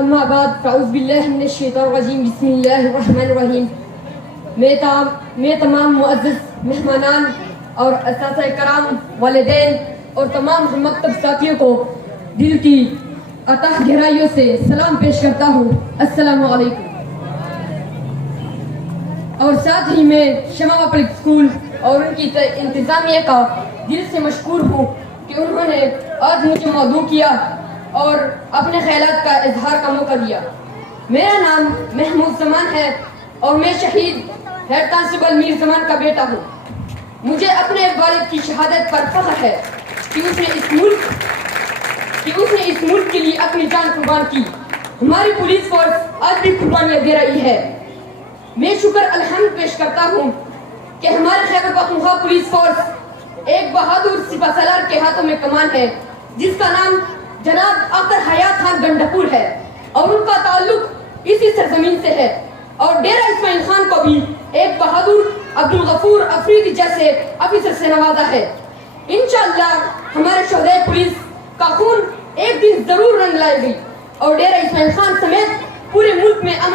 اما بعد فاعوذ باللہ من الشیطان الرجیم بسم اللہ الرحمن الرحیم. میں تمام معزز مہمانان اور اساتذہ کرام، والدین اور تمام ہم مکتب ساتھیوں کو دل کی اتح گہرائیوں سے سلام پیش کرتا ہوں. السلام علیکم. اور ساتھ ہی میں شمع پبلک اسکول اور ان کی انتظامیہ کا دل سے مشکور ہوں کہ انہوں نے آج مجھے مدعو کیا اور اپنے خیالات کا اظہار کا موقع دیا. میرا نام محمود زمان ہے اور میں شہید ہیڈ کانسٹیبل میر زمان کا بیٹا ہوں. مجھے اپنے والد کی شہادت پر فخر ہے کہ اس نے اس ملک کے لیے اپنی جان قربان کی. ہماری پولیس فورس آج بھی قربانیاں دے رہی ہے. میں شکر الحمد پیش کرتا ہوں کہ ہمارے خیبر پختونخوا پولیس فورس ایک بہادر سپہ سالار کے ہاتھوں میں کمان ہے جس کا نام جناب آقر حیات خان گنڈپور ہے اور ان کا تعلق اسی سرزمین سے ہے. اور ڈیرہ اسماعیل خان کو بھی ایک بہادر عبدالغفور افریدی جیسے آفیسر سے نوازا ہے. انشاءاللہ ہمارے شہدائے پولیس کا خون ایک دن ضرور رنگ لائے گی اور ڈیرہ اسماعیل خان سمیت پورے ملک میں